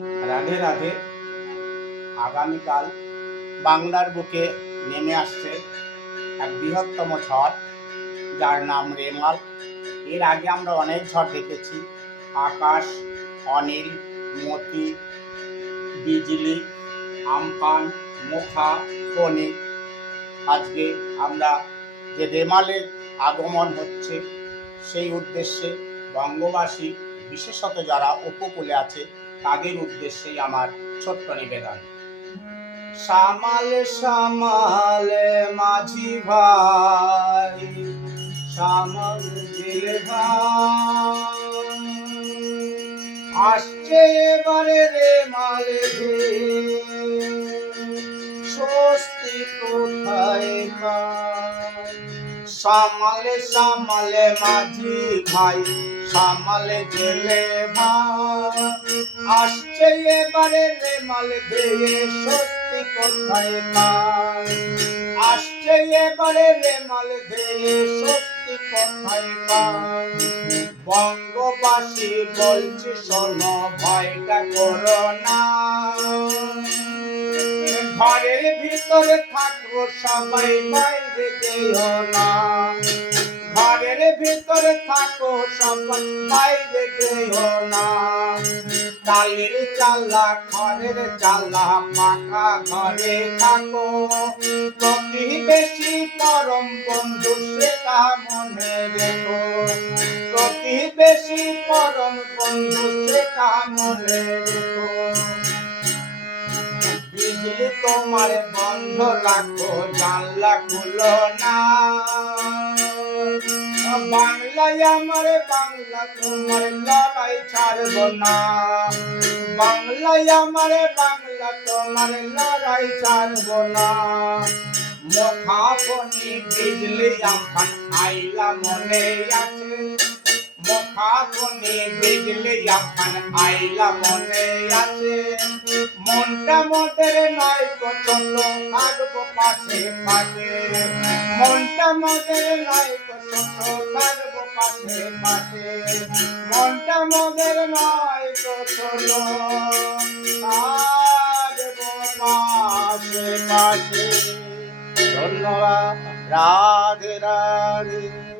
রাধে রাধে। আগামীকাল বাংলার বুকে নেমে আসছে এক বৃহত্তম ঝড়, যার নাম রেমাল। এর আগে আমরা অনেক ঝড় দেখেছি। আকাশ, অনিল, মতি, বিজলি আমফান মুখা ফণি আজকে আমরা যে রেমালের আগমন হচ্ছে, সেই উদ্দেশ্যে বঙ্গবাসী, বিশেষত যারা উপকূলে আছে তাদের উদ্দেশ্যেই আমার ছোট্ট নিবেদন। সামালে সামালে মাঝি ভাই, সামাল আসছে এবারে রে মালে স্বস্তি কোথায়? সামালে সামালে মাঝি ভাই, সামালে জেলে ভাই। এবারে রে মাল ধেয়ে স্বস্তি কোথায় পাই। আসছে এবারে রে মাল ধেয়ে স্বস্তি কোথায় পাই। বঙ্গবাসী বলছি, শোনো ভয়টা করো না। ঘরের ভিতরে থাকব সবাই, বাইরে যেও না। ঘরের ভিতরে থাকো সবাই, বাইরে যেও না। ডালের চালা ঘরের চালা পাকা ঘরে থাকো। প্রতিবেশী পরম বন্ধু, সেটা মনে রেখো। প্রতিবেশী পরম বন্ধু, সেটা মনে রেখো। বিজলি তোমার বন্ধ রাখো, জানলা খুলো না। বাংলায় আমার বাংলা, তোমার লড়াই ছাড়ব না। বাংলায় আমার বাংলা, তোমার লড়াই ছাড়ব না। মুখাফনি বিজলি আমফান আইলা মনে আছে। মুখাফনি বিজলি আমফান আইলা মনে আছে। মনটা মোদের নয় তো ছোট থাকব পাশে পাশে। মনটা মদের নাই তো ছোট থাকব পাশে পাশে মনটা পাশে পাশে ধন্যবাদ রাধে রাধে।